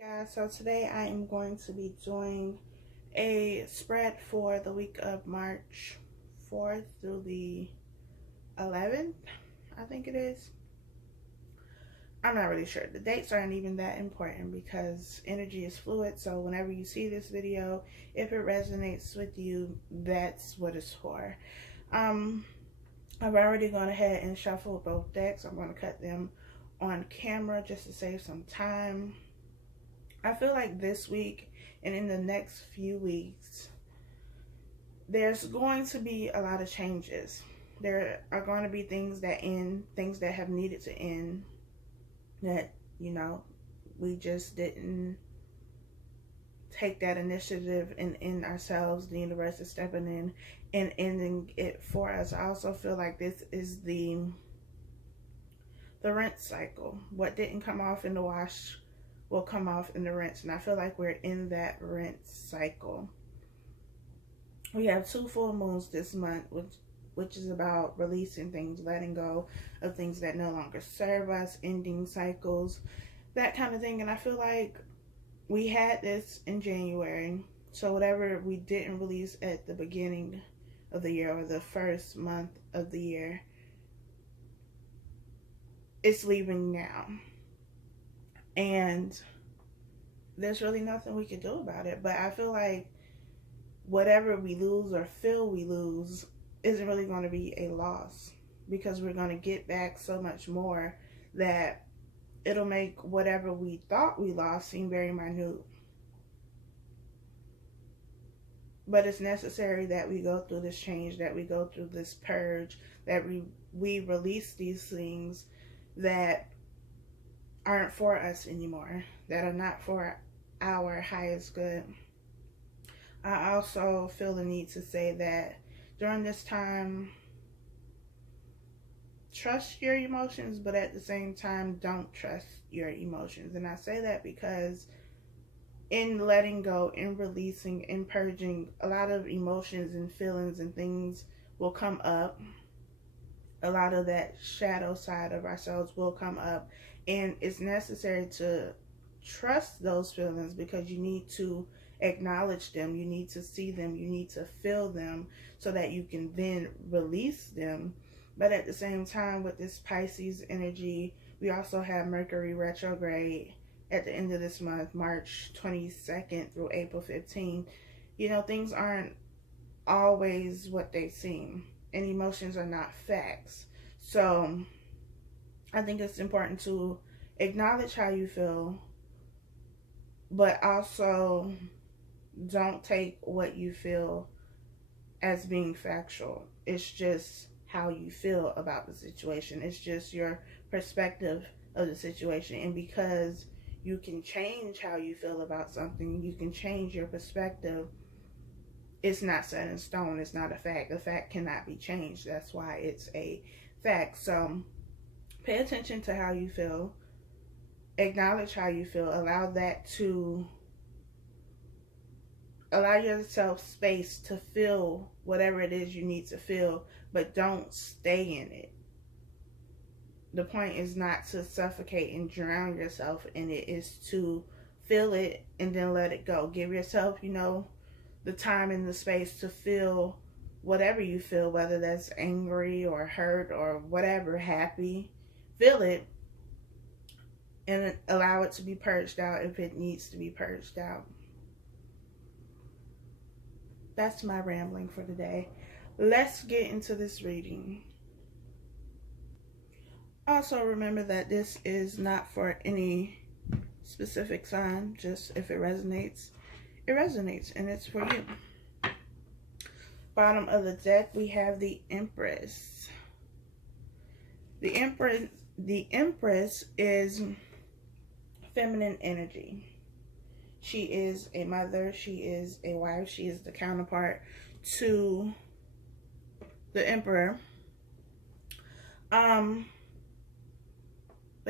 Guys, so today I am going to be doing a spread for the week of March 4th through the 11th, I think it is. I'm not really sure. The dates aren't even that important because energy is fluid, so whenever you see this video, if it resonates with you, that's what it's for. I've already gone ahead and shuffled both decks. I'm going to cut them on camera just to save some time. I feel like this week and in the next few weeks, there's going to be a lot of changes. There are going to be things that end, things that have needed to end, that, you know, we just didn't take that initiative in ourselves. The universe is stepping in and ending it for us. I also feel like this is the rinse cycle. What didn't come off in the wash will come off in the rinse, and I feel like we're in that rinse cycle. We have 2 full moons this month, which is about releasing things, letting go of things that no longer serve us, ending cycles, that kind of thing. And I feel like we had this in January, so whatever we didn't release at the beginning of the year or the first month of the year, it's leaving now. And there's really nothing we can do about it. But I feel like whatever we lose or feel we lose isn't really going to be a loss, because we're going to get back so much more that it'll make whatever we thought we lost seem very minute. But it's necessary that we go through this change, that we go through this purge, that we release these things that aren't for us anymore, that are not for our highest good. I also feel the need to say that during this time, trust your emotions, but at the same time, don't trust your emotions. And I say that because in letting go, in releasing, in purging, a lot of emotions and feelings and things will come up. A lot of that shadow side of ourselves will come up, and it's necessary to trust those feelings, because you need to acknowledge them, you need to see them, you need to feel them, so that you can then release them. But at the same time, with this Pisces energy, we also have Mercury retrograde at the end of this month, March 22nd through April 15th. You know, things aren't always what they seem, and emotions are not facts. So I think it's important to acknowledge how you feel, but also don't take what you feel as being factual. It's just how you feel about the situation. It's just your perspective of the situation. And because you can change how you feel about something, you can change your perspective, it's not set in stone. It's not a fact. A fact cannot be changed. That's why it's a fact. So pay attention to how you feel. Acknowledge how you feel. Allow yourself space to feel whatever it is you need to feel, but don't stay in it. The point is not to suffocate and drown yourself in it. Is to feel it and then let it go. Give yourself, the time and the space to feel whatever you feel, whether that's angry or hurt or whatever, happy. Feel it and allow it to be purged out if it needs to be purged out. That's my rambling for today. Let's get into this reading. Also, remember that this is not for any specific sign. Just if it resonates, it resonates, and it's for you. Bottom of the deck, we have the Empress. The Empress is feminine energy. She is a mother, she is a wife, she is the counterpart to the Emperor. But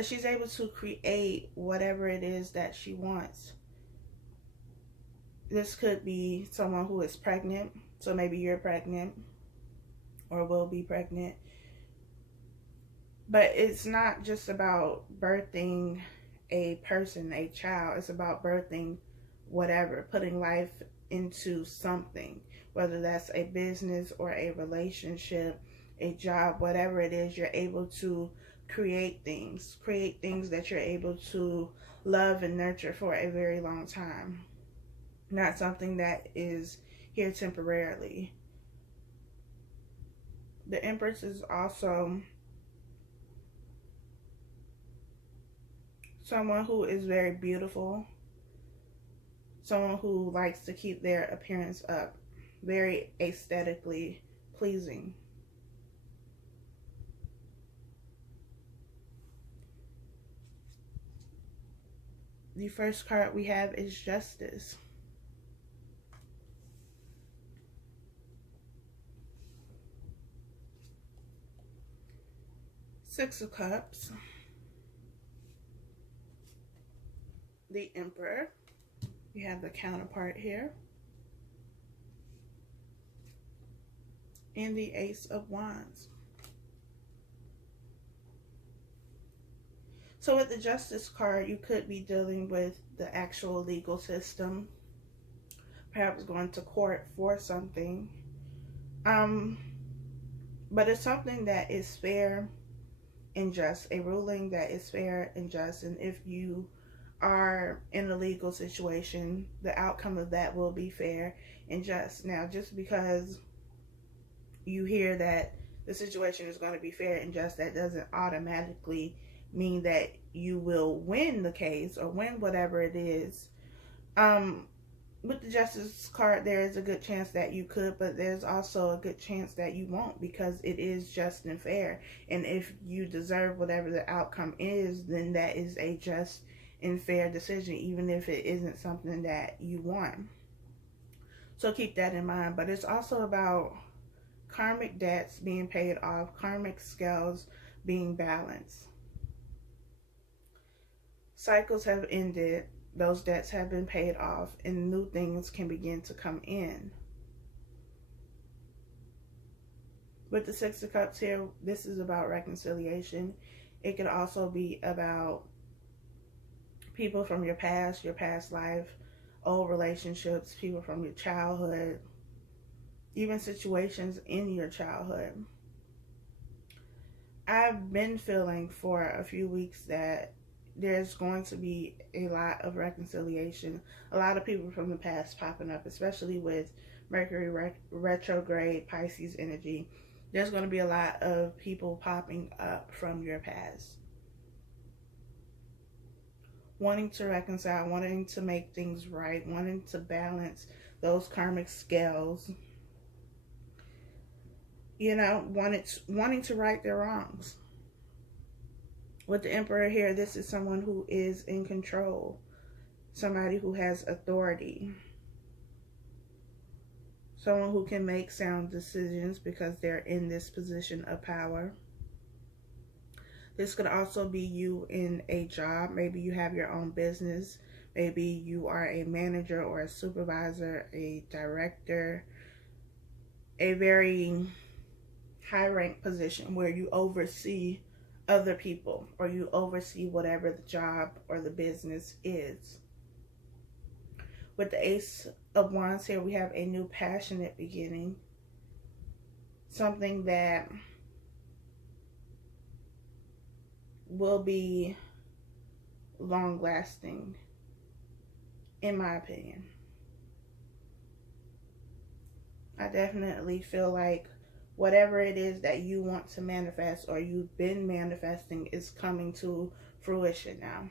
she's able to create whatever it is that she wants. This could be someone who is pregnant. So maybe you're pregnant or will be pregnant. But it's not just about birthing a person, a child. It's about birthing whatever, putting life into something, whether that's a business or a relationship, a job, whatever it is. You're able to create things that you're able to love and nurture for a very long time, not something that is here temporarily. The Empress is also someone who is very beautiful, someone who likes to keep their appearance up, very aesthetically pleasing. The first card we have is Justice. Six of Cups. The Emperor. We have the counterpart here. And the Ace of Wands. So with the Justice card, you could be dealing with the actual legal system, perhaps going to court for something. But it's something that is fair and just, a ruling that is fair and just. And if you are in a legal situation, the outcome of that will be fair and just. Now, just because you hear that the situation is going to be fair and just, that doesn't automatically mean that you will win the case or win whatever it is. With the Justice card, there is a good chance that you could, but there's also a good chance that you won't, because it is just and fair. And if you deserve whatever the outcome is, then that is a just and fair decision, even if it isn't something that you want. So keep that in mind. But it's also about karmic debts being paid off, karmic scales being balanced. Cycles have ended, those debts have been paid off, and new things can begin to come in. With the Six of Cups here, this is about reconciliation. It could also be about people from your past life, old relationships, people from your childhood, even situations in your childhood. I've been feeling for a few weeks that there's going to be a lot of reconciliation, a lot of people from the past popping up, especially with Mercury retrograde, Pisces energy. There's going to be a lot of people popping up from your past, wanting to reconcile, wanting to make things right, wanting to balance those karmic scales, you know, wanting to right their wrongs. With the Emperor here, this is someone who is in control, somebody who has authority, someone who can make sound decisions because they're in this position of power. This could also be you in a job. Maybe you have your own business. Maybe you are a manager or a supervisor, a director, a very high-ranked position where you oversee other people, or you oversee whatever the job or the business is. With the Ace of Wands here, we have a new passionate beginning, something that will be long lasting, in my opinion. I definitely feel like whatever it is that you want to manifest or you've been manifesting is coming to fruition now.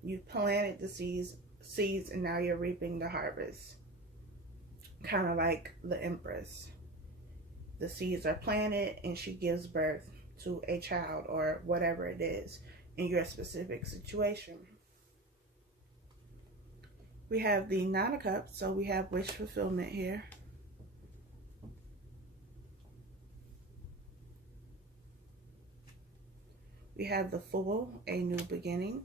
You've planted the seeds and now you're reaping the harvest. Kind of like the Empress. The seeds are planted and she gives birth to a child or whatever it is in your specific situation. We have the Nine of Cups, so we have wish fulfillment here. We have the Fool, a new beginning.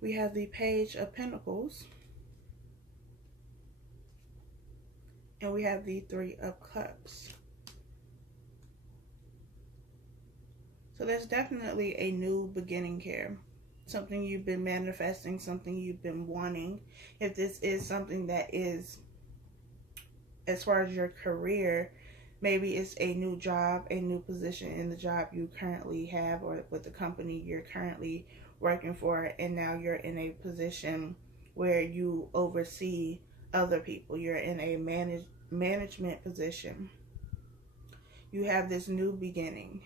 We have the Page of Pentacles. And we have the Three of Cups. So there's definitely a new beginning here. Something you've been manifesting, something you've been wanting. If this is something that is, as far as your career, maybe it's a new job, a new position in the job you currently have, or with the company you're currently working for, and now you're in a position where you oversee other people. You're in a management position. You have this new beginning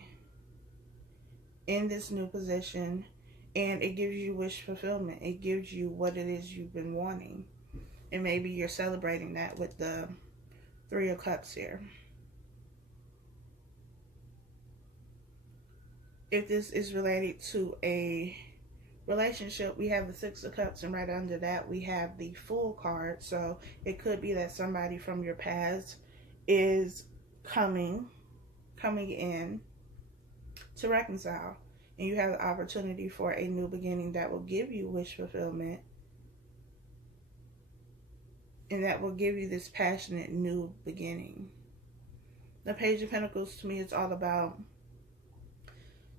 in this new position, and it gives you wish fulfillment. It gives you what it is you've been wanting, and maybe you're celebrating that with the Three of Cups here. If this is related to a relationship, we have the Six of Cups, and right under that we have the Fool card. So it could be that somebody from your past is coming in to reconcile, and you have the opportunity for a new beginning that will give you wish fulfillment, and that will give you this passionate new beginning. The Page of Pentacles, to me, it's all about,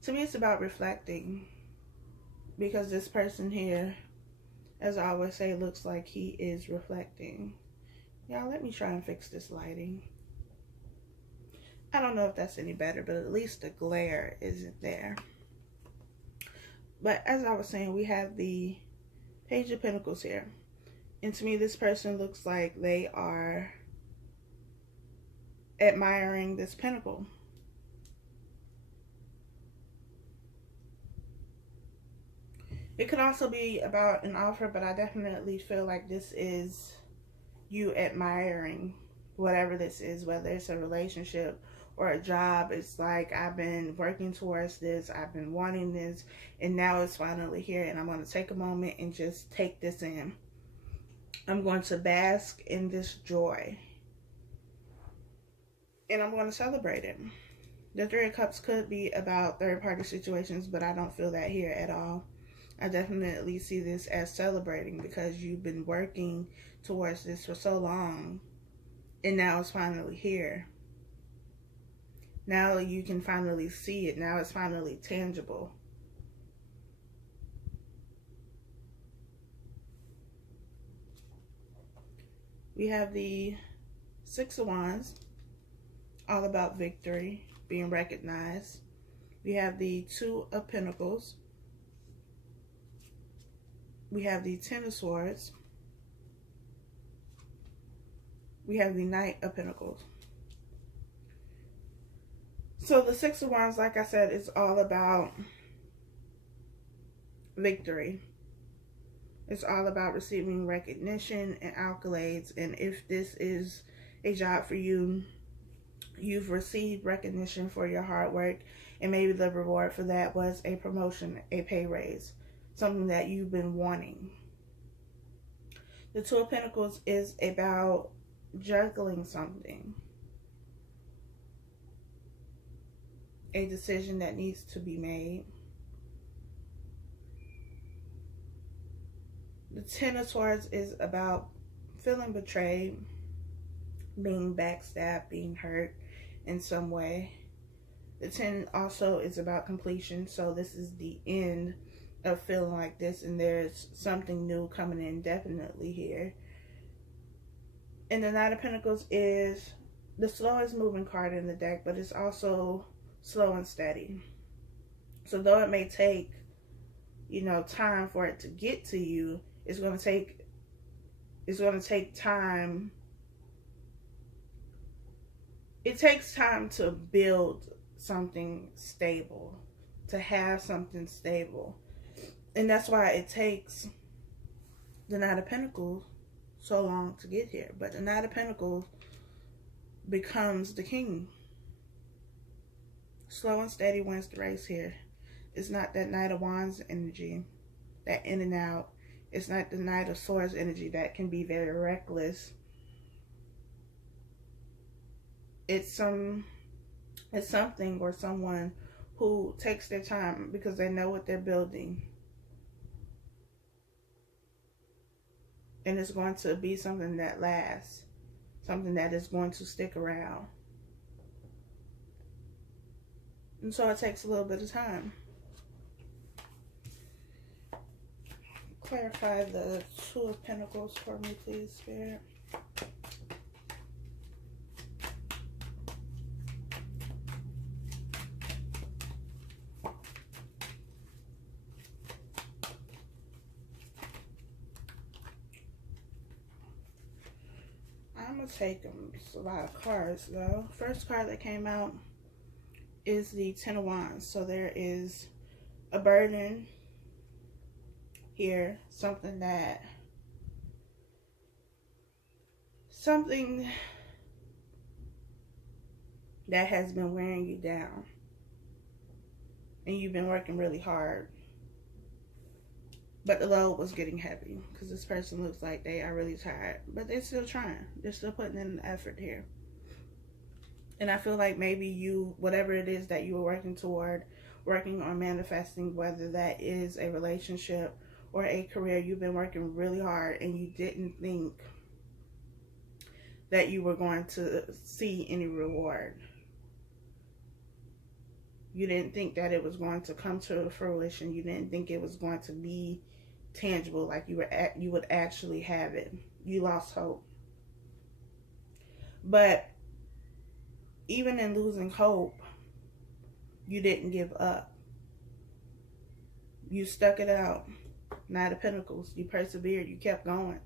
it's about reflecting, because this person here, as I always say, looks like he is reflecting. Y'all, let me try and fix this lighting. I don't know if that's any better, but at least the glare isn't there. But as I was saying, we have the Page of Pentacles here. And to me, this person looks like they are admiring this pentacle. It could also be about an offer, but I definitely feel like this is you admiring whatever this is, whether it's a relationship or a job. It's like, I've been working towards this, I've been wanting this, and now it's finally here, and I'm going to take a moment and just take this in. I'm going to bask in this joy, and I'm going to celebrate it. The Three of Cups could be about third-party situations, but I don't feel that here at all. I definitely see this as celebrating, because you've been working towards this for so long, and now it's finally here. Now you can finally see it. Now it's finally tangible. We have the Six of Wands, all about victory, being recognized. We have the Two of Pentacles. We have the Ten of Swords. We have the Knight of Pentacles. So the Six of Wands, like I said, is all about victory. It's all about receiving recognition and accolades. And if this is a job for you, you've received recognition for your hard work, and maybe the reward for that was a promotion, a pay raise, something that you've been wanting. The Two of Pentacles is about juggling something, a decision that needs to be made. The Ten of Swords is about feeling betrayed, being backstabbed, being hurt in some way. The 10 also is about completion, so this is the end of feeling like this, and there's something new coming in definitely here. And the Knight of Pentacles is the slowest moving card in the deck, but it's also slow and steady. So though it may take, time for it to get to you, it's going to take time. It takes time to build something stable, to have something stable. And that's why it takes the Knight of Pentacles so long to get here. But the Knight of Pentacles becomes the king. Slow and steady wins the race here. It's not that Knight of Wands energy, that in and out. It's not the Knight of Swords energy that can be very reckless. It's something or someone who takes their time because they know what they're building. And it's going to be something that lasts, something that is going to stick around. And so it takes a little bit of time. Clarify the Two of Pentacles for me, please, Spirit. I'm going to take them. It's a lot of cards, though. First card that came out is the Ten of Wands. So there is a burden here. Something that has been wearing you down. And you've been working really hard. But the load was getting heavy because this person looks like they are really tired. But they're still trying. They're still putting in the effort here. And I feel like maybe you, whatever it is that you were working toward, working on manifesting, whether that is a relationship or a career, you've been working really hard and you didn't think that you were going to see any reward. You didn't think that it was going to come to fruition. You didn't think it was going to be tangible, like you would actually have it. You lost hope. But even in losing hope, you didn't give up. You stuck it out. Knight of Pentacles. You persevered. You kept going.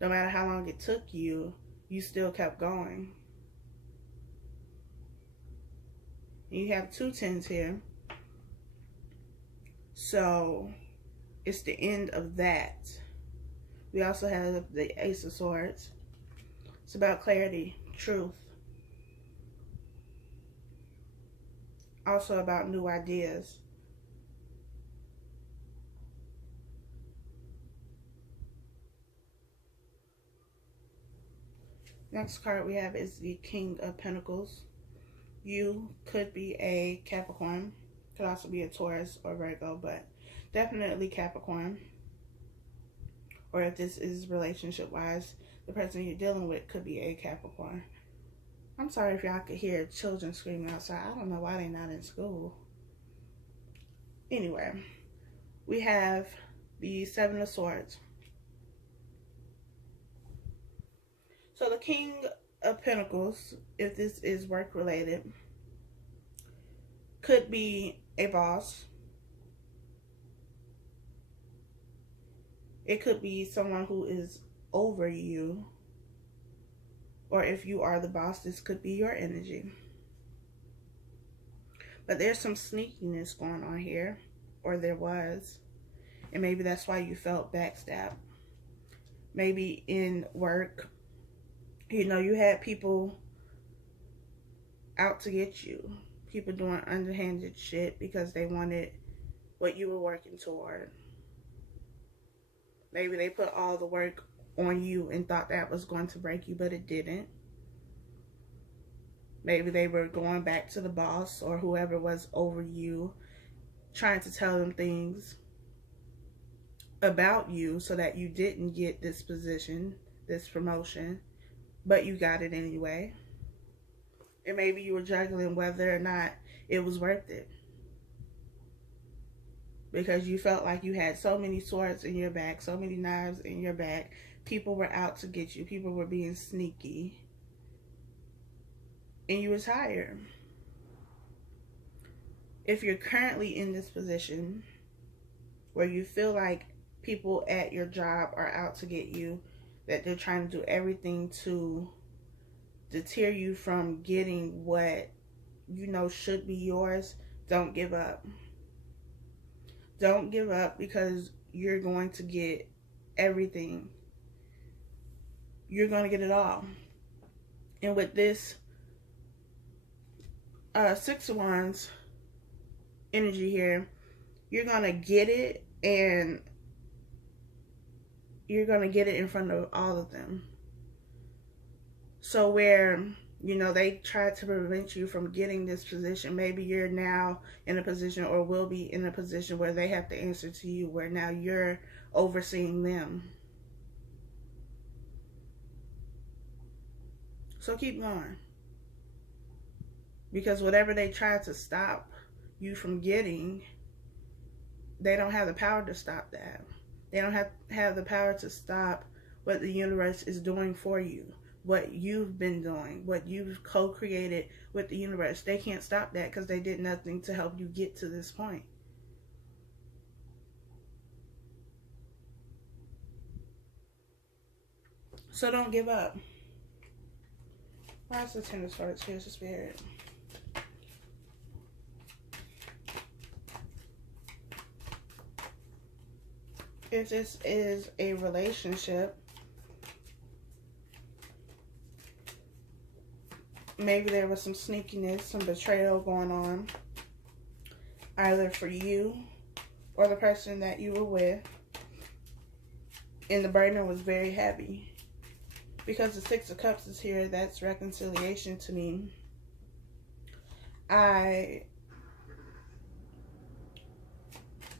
No matter how long it took you, you still kept going. You have 2 tens here. So it's the end of that. We also have the Ace of Swords. It's about clarity, truth. Also about new ideas. Next card we have is the King of Pentacles. You could be a Capricorn. Could also be a Taurus or Virgo, but definitely Capricorn. Or if this is relationship-wise, the person you're dealing with could be a Capricorn. I'm sorry if y'all could hear children screaming outside. I don't know why they're not in school. Anyway, we have the Seven of Swords. So the King of Pentacles, if this is work related, could be a boss. It could be someone who is over you. Or if you are the boss, this could be your energy. But there's some sneakiness going on here. Or there was. And maybe that's why you felt backstabbed. Maybe in work, you know, you had people out to get you. People doing underhanded shit because they wanted what you were working toward. Maybe they put all the work on you and thought that was going to break you, but it didn't. Maybe they were going back to the boss or whoever was over you, trying to tell them things about you so that you didn't get this position, this promotion, but you got it anyway. And maybe you were juggling whether or not it was worth it. Because you felt like you had so many swords in your back, so many knives in your back. People were out to get you. People were being sneaky. And you were tired. If you're currently in this position where you feel like people at your job are out to get you, that they're trying to do everything to deter you from getting what you know should be yours, don't give up. Don't give up, because you're going to get everything. You're going to get it all. And with this Six of Wands energy here, you're going to get it, and you're going to get it in front of all of them. So where, you know, they tried to prevent you from getting this position, maybe you're now in a position, or will be in a position, where they have to answer to you, where now you're overseeing them. So keep going. Because whatever they tried to stop you from getting, they don't have the power to stop that. They don't have the power to stop what the universe is doing for you, what you've been doing, what you've co-created with the universe. They can't stop that because they did nothing to help you get to this point. So don't give up. Why is the Ten of Swords? Here's the Spirit. If this is a relationship, maybe there was some sneakiness, some betrayal going on, either for you or the person that you were with, and the burden was very heavy. Because the Six of Cups is here, that's reconciliation to me. I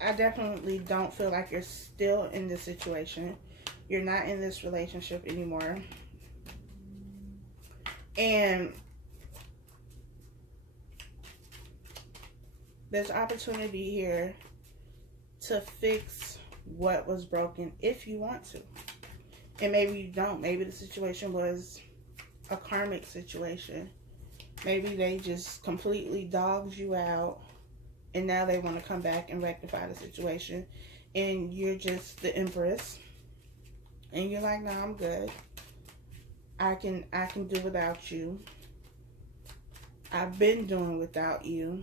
definitely don't feel like you're still in this situation. You're not in this relationship anymore. And there's opportunity here to fix what was broken if you want to. And maybe you don't. Maybe the situation was a karmic situation. Maybe they just completely dogged you out, and now they want to come back and rectify the situation. And you're just the Empress. And you're like, no, I'm good. I can do without you. I've been doing without you.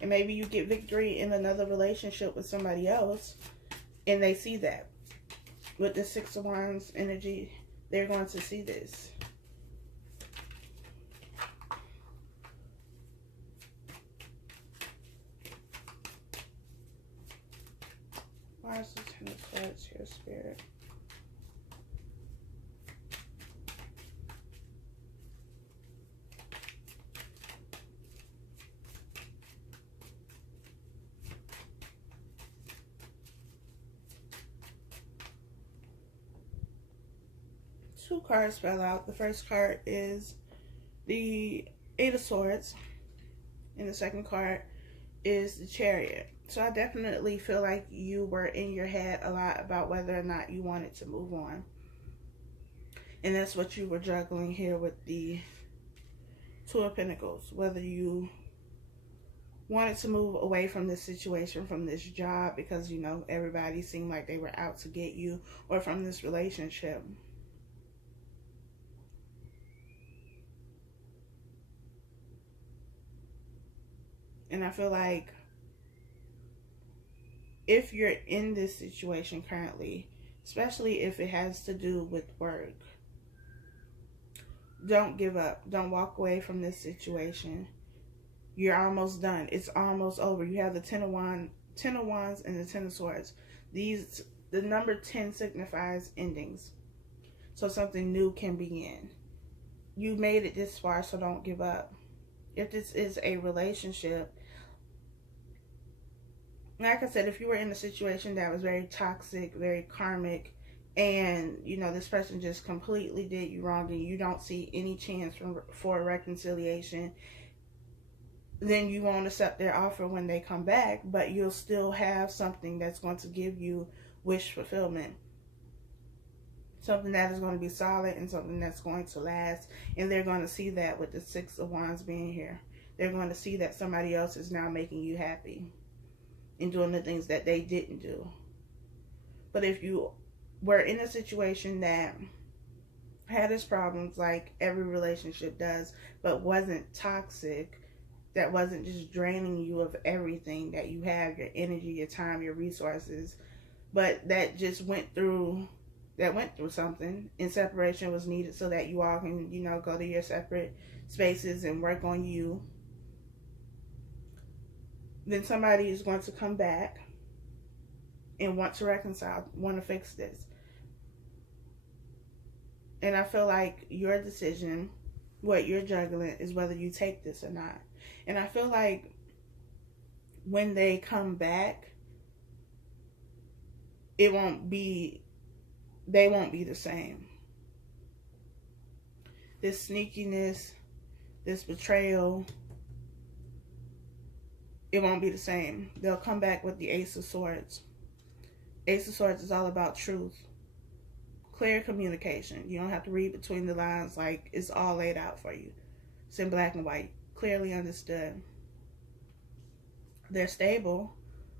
And maybe you get victory in another relationship with somebody else, and they see that. With the Six of Wands energy, they're going to see this. Why is the Ten of Swords here, Spirit? Two cards fell out. The first card is the Eight of Swords, and the second card is the Chariot. So I definitely feel like you were in your head a lot about whether or not you wanted to move on. And that's what you were juggling here with the Two of Pentacles. Whether you wanted to move away from this situation, from this job, because, you know, everybody seemed like they were out to get you, or from this relationship. And I feel like if you're in this situation currently, especially if it has to do with work, don't give up. Don't walk away from this situation. You're almost done. It's almost over. You have the Ten of Wands and the Ten of Swords. The number 10 signifies endings. So something new can begin. You made it this far, so don't give up. If this is a relationship, like I said, if you were in a situation that was very toxic, very karmic, and, you know, this person just completely did you wrong and you don't see any chance for reconciliation, then you won't accept their offer when they come back, but you'll still have something that's going to give you wish fulfillment. Something that is going to be solid and something that's going to last. And they're going to see that with the Six of Wands being here. They're going to see that somebody else is now making you happy and doing the things that they didn't do. But if you were in a situation that had its problems, like every relationship does, but wasn't toxic, that wasn't just draining you of everything that you have, your energy, your time, your resources, but that just went through something, and separation was needed so that you all can, you know, go to your separate spaces and work on you, then somebody is going to come back and want to reconcile, want to fix this. And I feel like your decision, what you're juggling, is whether you take this or not. And I feel like when they come back, they won't be the same. This sneakiness, this betrayal, it won't be the same. They'll come back with the Ace of Swords. Ace of Swords is all about truth. Clear communication. You don't have to read between the lines, like it's all laid out for you. It's in black and white. Clearly understood. They're stable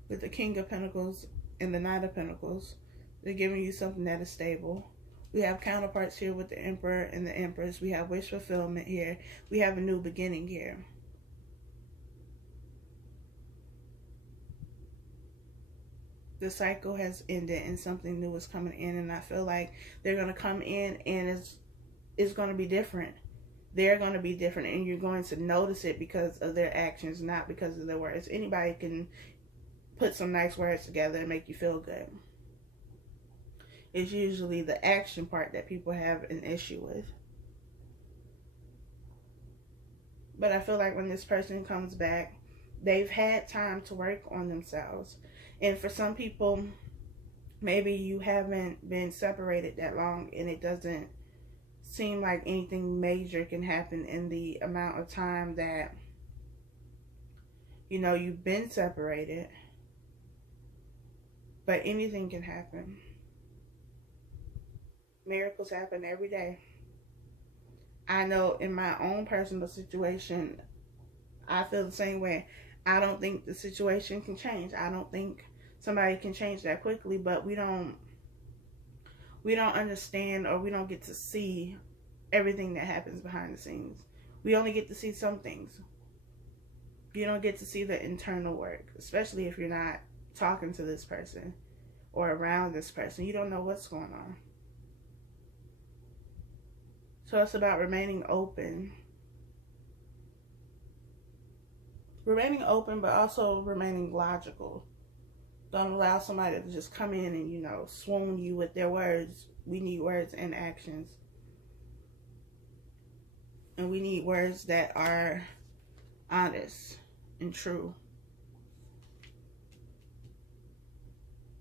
with the King of Pentacles and the Knight of Pentacles. They're giving you something that is stable. We have counterparts here with the Emperor and the Empress. We have wish fulfillment here. We have a new beginning here. The cycle has ended and something new is coming in, and I feel like they're going to come in and it's going to be different. They're going to be different, and you're going to notice it because of their actions, not because of their words. Anybody can put some nice words together and make you feel good. It's usually the action part that people have an issue with. But I feel like when this person comes back, they've had time to work on themselves. And for some people, maybe you haven't been separated that long and it doesn't seem like anything major can happen in the amount of time that, you know, you've been separated. But anything can happen. Miracles happen every day. I know in my own personal situation, I feel the same way. I don't think the situation can change. I don't think somebody can change that quickly, but we don't understand, or we don't get to see everything that happens behind the scenes. We only get to see some things. You don't get to see the internal work, especially if you're not talking to this person or around this person. You don't know what's going on. So it's about remaining open. Remaining open, but also remaining logical. Don't allow somebody to just come in and, you know, swoon you with their words. We need words and actions. And we need words that are honest and true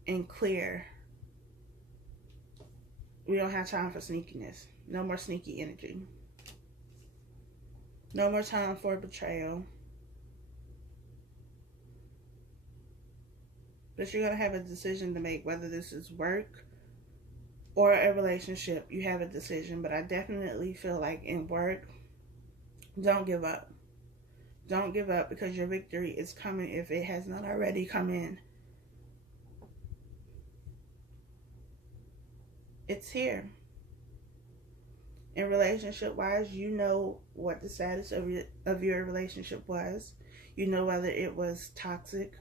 and clear. We don't have time for sneakiness. No more sneaky energy. No more time for betrayal. But you're going to have a decision to make, whether this is work or a relationship. You have a decision. But I definitely feel like in work, don't give up. Don't give up, because your victory is coming if it has not already come in. It's here. In relationship-wise, you know what the status of your relationship was. You know whether it was toxic,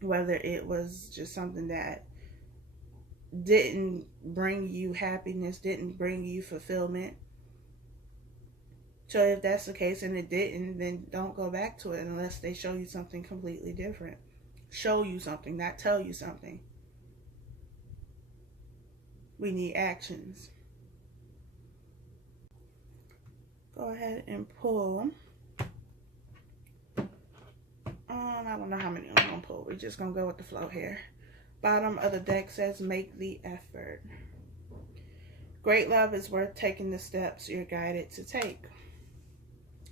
whether it was just something that didn't bring you happiness, didn't bring you fulfillment. So if that's the case and it didn't, then don't go back to it unless they show you something completely different. Show you something, not tell you something. We need actions. Go ahead and pull. I don't know how many I'm going to pull. We're just going to go with the flow here. Bottom of the deck says, make the effort. Great love is worth taking the steps you're guided to take.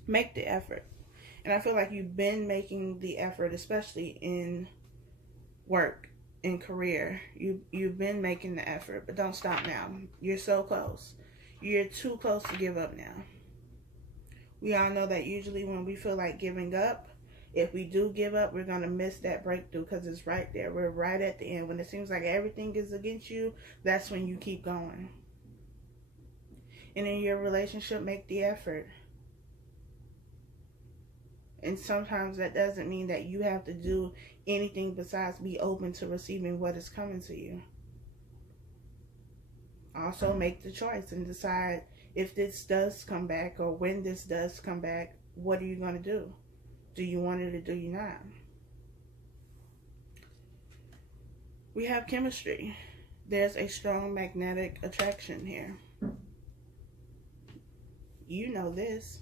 Make the effort. And I feel like you've been making the effort, especially in work, in career. You've been making the effort, but don't stop now. You're so close. You're too close to give up now. We all know that usually when we feel like giving up, if we do give up, we're going to miss that breakthrough because it's right there. We're right at the end. When it seems like everything is against you, that's when you keep going. And in your relationship, make the effort. And sometimes that doesn't mean that you have to do anything besides be open to receiving what is coming to you. Also, make the choice and decide if this does come back, or when this does come back, what are you going to do? Do you want it or do you not? We have chemistry. There's a strong magnetic attraction here. You know this.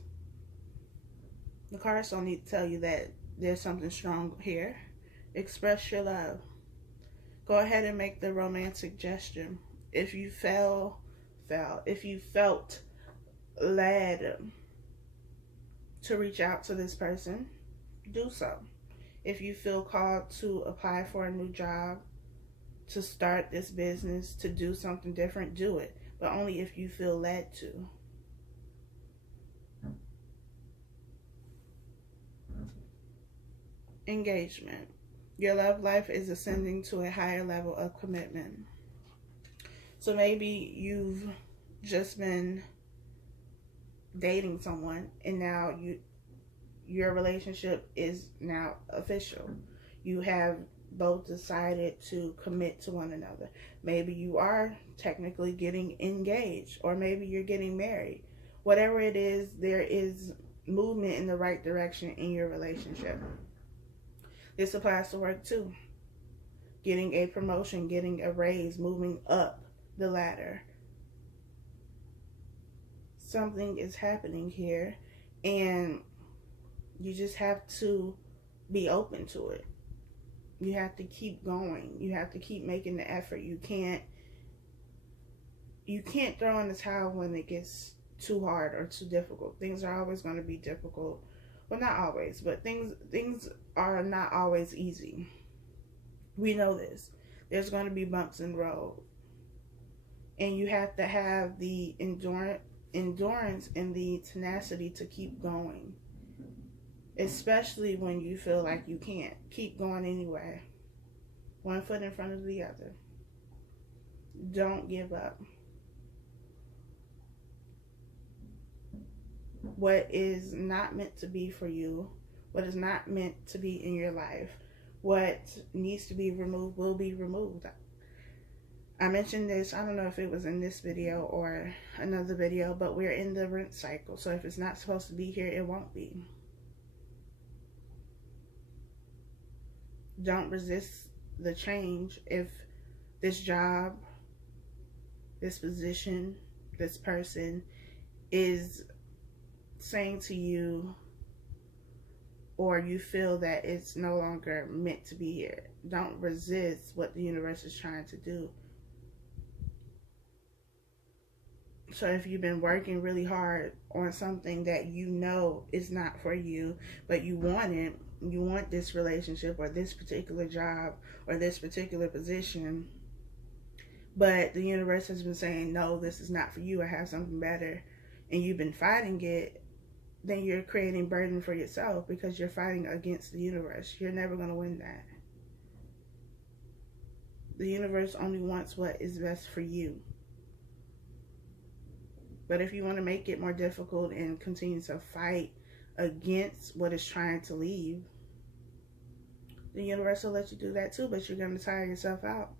The cards don't need to tell you that there's something strong here. Express your love. Go ahead and make the romantic gesture. If you if you felt led to reach out to this person, do so. If you feel called to apply for a new job, to start this business, to do something different, do it. But only if you feel led to. Engagement. Your love life is ascending to a higher level of commitment. So maybe you've just been dating someone and now your relationship is now official. You have both decided to commit to one another. Maybe you are technically getting engaged, or maybe you're getting married. Whatever it is, there is movement in the right direction in your relationship. This applies to work too. Getting a promotion, getting a raise, moving up the ladder. Something is happening here, and you just have to be open to it. You have to keep going. You have to keep making the effort. You can't throw in the towel when it gets too hard or too difficult. Things are always going to be difficult. Well, not always, but things are not always easy. We know this. There's going to be bumps in the road. And you have to have the endurance and the tenacity to keep going. Especially when you feel like you can't. Keep going anyway. One foot in front of the other. Don't give up. What is not meant to be for you, what is not meant to be in your life, what needs to be removed will be removed. I mentioned this, I don't know if it was in this video or another video, but we're in the rinse cycle. So if it's not supposed to be here, it won't be. Don't resist the change. If this job, this position, this person is saying to you, or you feel that it's no longer meant to be here, don't resist what the universe is trying to do. So if you've been working really hard on something that you know is not for you, but you want it, you want this relationship or this particular job or this particular position, but the universe has been saying, no, this is not for you, I have something better, and you've been fighting it, then you're creating burden for yourself because you're fighting against the universe. You're never going to win that. The universe only wants what is best for you. But if you want to make it more difficult and continue to fight against what is trying to leave, the universe will let you do that too, but you're going to tire yourself out.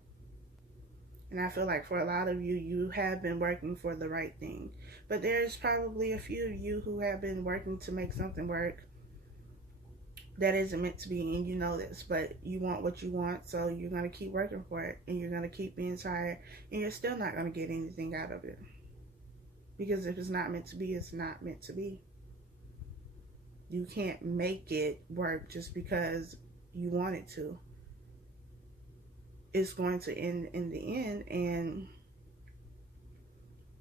And I feel like for a lot of you, you have been working for the right thing. But there's probably a few of you who have been working to make something work that isn't meant to be, and you know this, but you want what you want, so you're going to keep working for it, and you're going to keep being tired, and you're still not going to get anything out of it. Because if it's not meant to be, it's not meant to be. You can't make it work just because you want it to. It's going to end in the end, and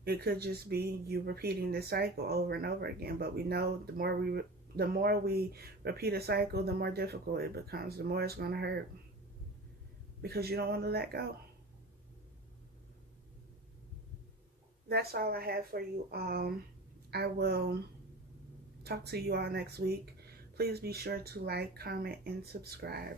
it could just be you repeating this cycle over and over again. But we know the more we repeat a cycle, the more difficult it becomes, the more it's going to hurt, because you don't want to let go. That's all I have for you. I will talk to you all next week. Please be sure to like, comment, and subscribe.